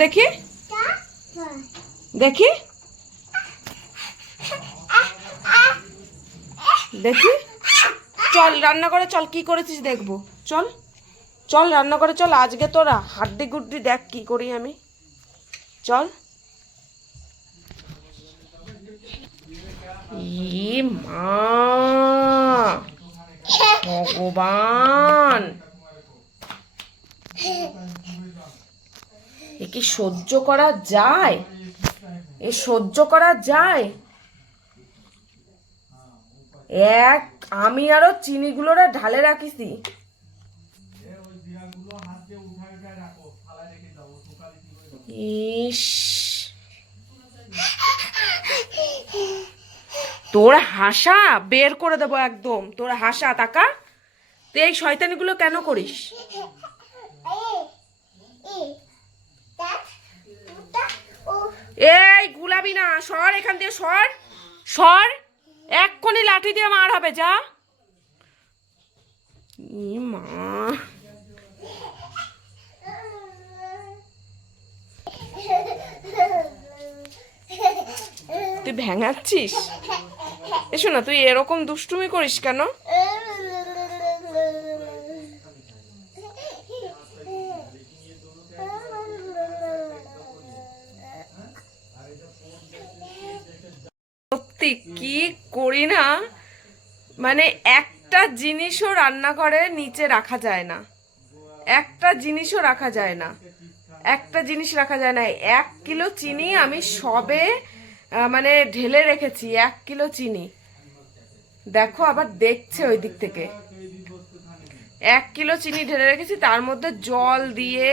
দেখি। দেখি। দেখি। চল রান্না করে, চল কি করেছিস দেখব। চল। চল রান্না করে, চল আজকে তোরা হাড্ডি গুড্ডি দেখ কি করি আমি। চল। ই মা। ভগবান। এ কি সহ্য করা যায়? এ সহ্য করা যায়? এক, আমি আরও চিনিগুলোরা ঢালে রাখিছি। ইস। তোর হাসা? বের করে দেবো একদম। তোর হাসা, তাকা। তুই এই শয়তানিগুলো কেন করিস? এই না। সর এখান দিয়ে, সর। সর? এক্ষুনি লাঠি দিয়ে মার হবে, যা। মা। তুই ভেঙাচ্ছিস? এসো না, তুই এরকম দুষ্টুমি করিস কেন? সত্যি কি করি না? মানে একটা জিনিসও রান্নাঘরে নিচে রাখা যায় না। একটা জিনিসও রাখা যায় না। একটা জিনিস রাখা যায় না। এক কিলো চিনি আমি সবে মানে ঢেলে রেখেছি, এক কিলো চিনি। দেখো আবার দেখছে ওই দিক থেকে। এক কিলো চিনি ঢেলে রেখেছি, তার মধ্যে জল দিয়ে,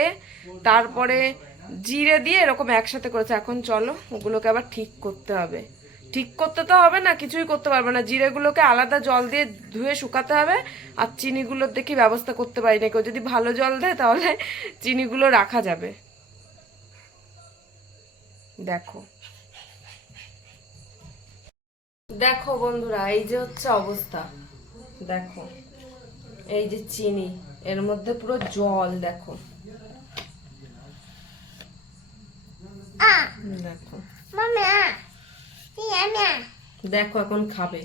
তারপরে জিরে দিয়ে এরকম একসাথে করেছে। এখন চলো, ওগুলোকে আবার ঠিক করতে হবে। ঠিক করতে তো হবে না কিছুই করতে পারবে না। জিরেগুলোকে আলাদা জল দিয়ে ধুয়ে শুকাতে হবে আর চিনিগুলোর দেখি ব্যবস্থা করতে পারি না কেউ যদি ভালো জল দেয় তাহলে চিনিগুলো রাখা যাবে। দেখো। দেখো বন্ধুরা এই যে হচ্ছে অবস্থা। দেখো এই যে চিনি এর মধ্যে পুরো জল দেখো। দেখো। দেখো এখন খাবে।